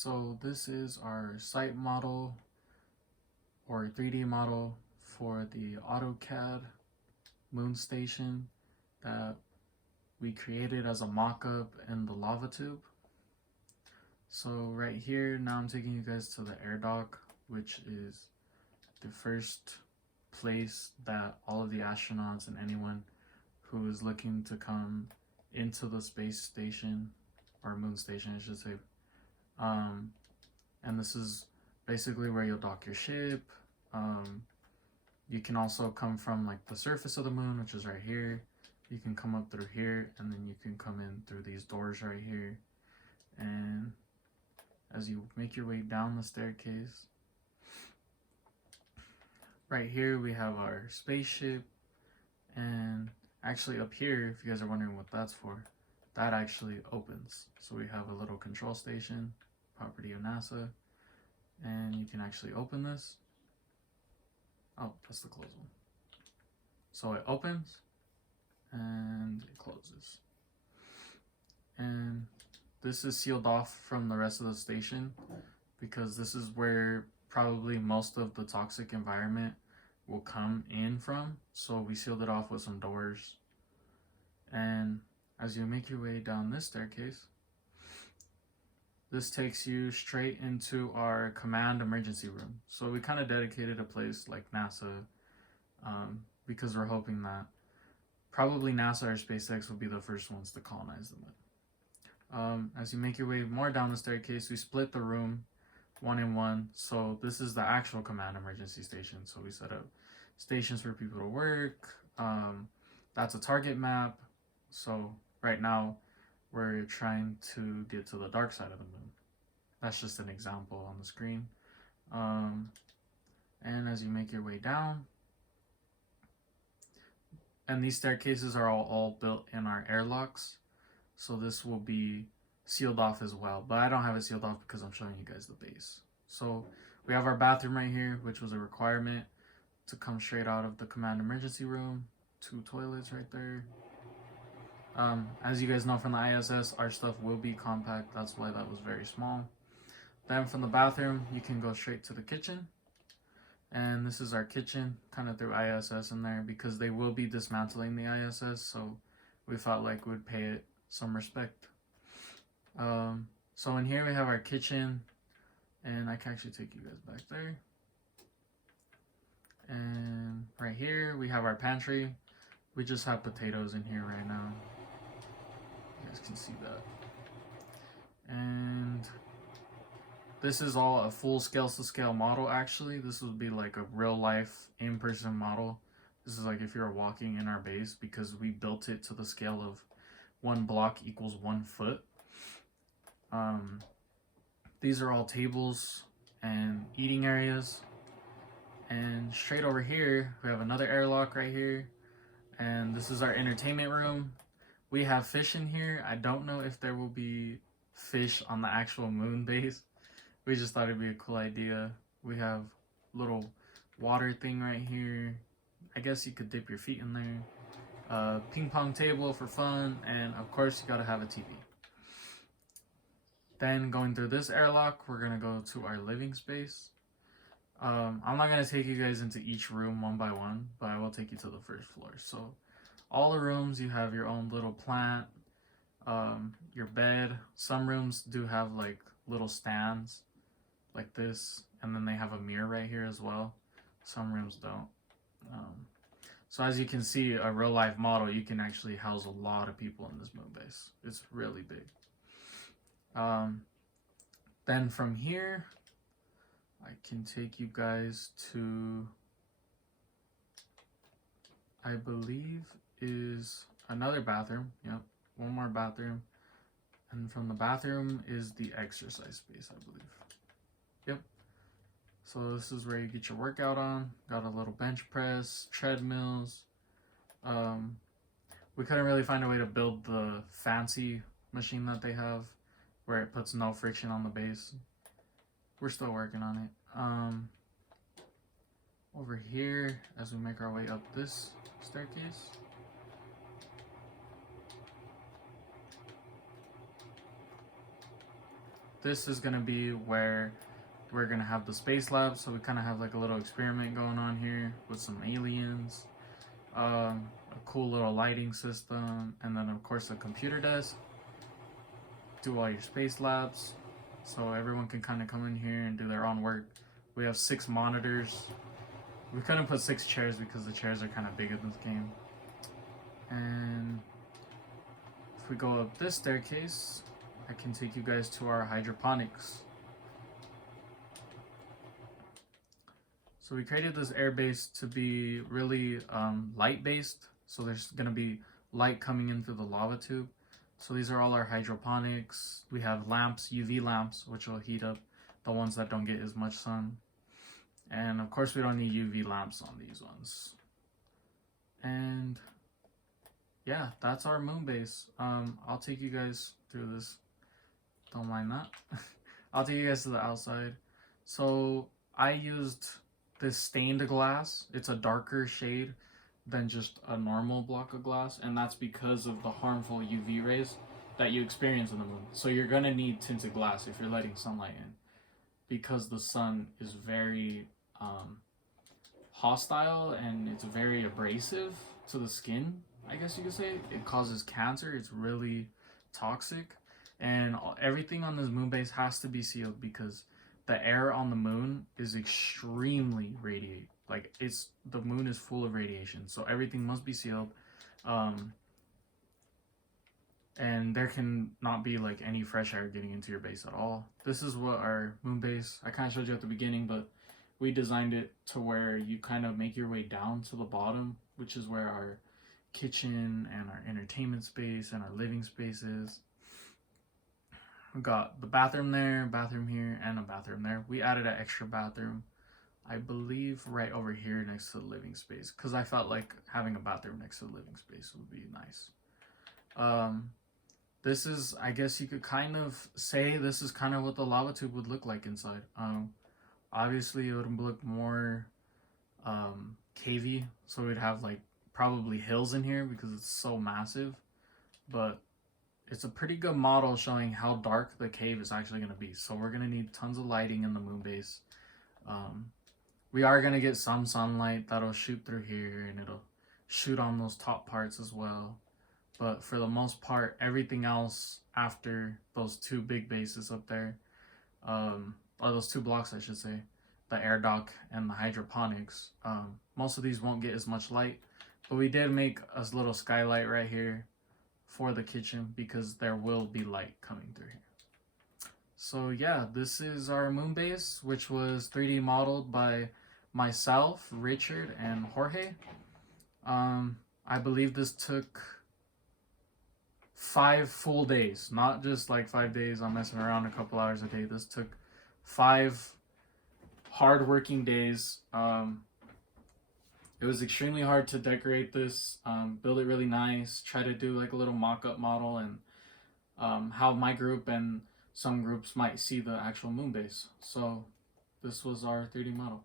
So this is our site model or 3D model for the AutoCAD moon station that we created as a mock-up in the lava tube. So right here, now I'm taking you guys to the air dock, which is the first place that all of the astronauts and anyone who is looking to come into the space station, or moon station I should say, and this is basically where you'll dock your ship. You can also come from like the surface of the moon, which is right here. You can come up through here, and then you can come in through these doors right here. And as you make your way down the staircase, right here we have our spaceship. And actually up here, if you guys are wondering what that's for, that actually opens. So we have a little control station, property of NASA, and you can actually open this. Oh, that's the close one. So it opens and it closes. And this is sealed off from the rest of the station because this is where probably most of the toxic environment will come in from. So we sealed it off with some doors. And as you make your way down this staircase, this takes you straight into our command emergency room. So we kind of dedicated a place like NASA because we're hoping that probably NASA or SpaceX will be the first ones to colonize the moon. As you make your way more down the staircase, we split the room 1 and 1. So this is the actual command emergency station. So we set up stations for people to work. That's a target map. So right now we're trying to get to the dark side of the moon. That's just an example on the screen. And as you make your way down, and these staircases are all built in our airlocks. So this will be sealed off as well, but I don't have it sealed off because I'm showing you guys the base. So we have our bathroom right here, which was a requirement to come straight out of the command emergency room. 2 toilets right there. As you guys know from the ISS, our stuff will be compact. That's why that was very small. Then from the bathroom, you can go straight to the kitchen. And this is our kitchen, kind of through ISS in there because they will be dismantling the ISS. So we felt like we'd pay it some respect. So in here we have our kitchen, and I can actually take you guys back there. And right here we have our pantry. We just have potatoes in here right now. You guys can see that. And this is all a full scale to scale model actually. This would be like a real life in-person model. This is like if you're walking in our base because we built it to the scale of 1 block equals 1 foot. These are all tables and eating areas. And straight over here, we have another airlock right here. And this is our entertainment room. We have fish in here. I don't know if there will be fish on the actual moon base. We just thought it'd be a cool idea. We have little water thing right here. I guess you could dip your feet in there. Ping pong table for fun. And of course, you gotta have a TV. Then going through this airlock, we're gonna go to our living space. I'm not gonna take you guys into each room one by one, but I will take you to the first floor. So all the rooms, you have your own little plant, your bed. Some rooms do have like little stands like this, and then they have a mirror right here as well. Some rooms don't. So as you can see, a real life model, you can actually house a lot of people in this moon base. It's really big. Then from here, I can take you guys to, I believe is another bathroom. Yep, 1 more bathroom. And from the bathroom is the exercise space, I believe. Yep. So this is where you get your workout on. Got a little bench press, treadmills. We couldn't really find a way to build the fancy machine that they have where it puts no friction on the base. We're still working on it. Over here, as we make our way up this staircase, this is gonna be where we're gonna have the space lab. So we kind of have like a little experiment going on here with some aliens, a cool little lighting system, and then of course a computer desk. Do all your space labs, so everyone can kind of come in here and do their own work. We have 6 monitors. We couldn't put 6 chairs because the chairs are kind of big in this game. And if we go up this staircase, I can take you guys to our hydroponics. So we created this air base to be really light based. So there's gonna be light coming in through the lava tube. So these are all our hydroponics. We have lamps, UV lamps, which will heat up the ones that don't get as much sun. And of course we don't need UV lamps on these ones. And yeah, that's our moon base. I'll take you guys through this. Don't mind that. I'll take you guys to the outside. So I used this stained glass. It's a darker shade than just a normal block of glass, and that's because of the harmful UV rays that you experience on the moon. So you're gonna need tinted glass if you're letting sunlight in, because the sun is very hostile and it's very abrasive to the skin, I guess you could say. It causes cancer. It's really toxic, and everything on this moon base has to be sealed because the air on the moon is extremely radiate. Like, the moon is full of radiation, so everything must be sealed. And there can not be like any fresh air getting into your base at all. This is what our moon base, I kind of showed you at the beginning, but we designed it to where you kind of make your way down to the bottom, which is where our kitchen and our entertainment space and our living space is. We got the bathroom there, bathroom here, and a bathroom there. We added an extra bathroom, I believe, right over here next to the living space, because I felt like having a bathroom next to the living space would be nice. This is, I guess you could kind of say, this is kind of what the lava tube would look like inside. Obviously it would look more cavey, so we'd have like probably hills in here because it's so massive, but it's a pretty good model showing how dark the cave is actually going to be. So we're going to need tons of lighting in the moon base. We are going to get some sunlight that'll shoot through here, and it'll shoot on those top parts as well. But for the most part, everything else after those 2 big bases up there, or those 2 blocks I should say, the air dock and the hydroponics, most of these won't get as much light. But we did make a little skylight right here for the kitchen because there will be light coming through here. So yeah, this is our moon base, which was 3D modeled by myself, Richard, and Jorge. I believe this took 5 full days, not just like 5 days I'm messing around a couple hours a day. This took 5 hard-working days. It was extremely hard to decorate this, build it really nice, try to do like a little mock-up model, and how my group and some groups might see the actual moon base. So this was our 3D model.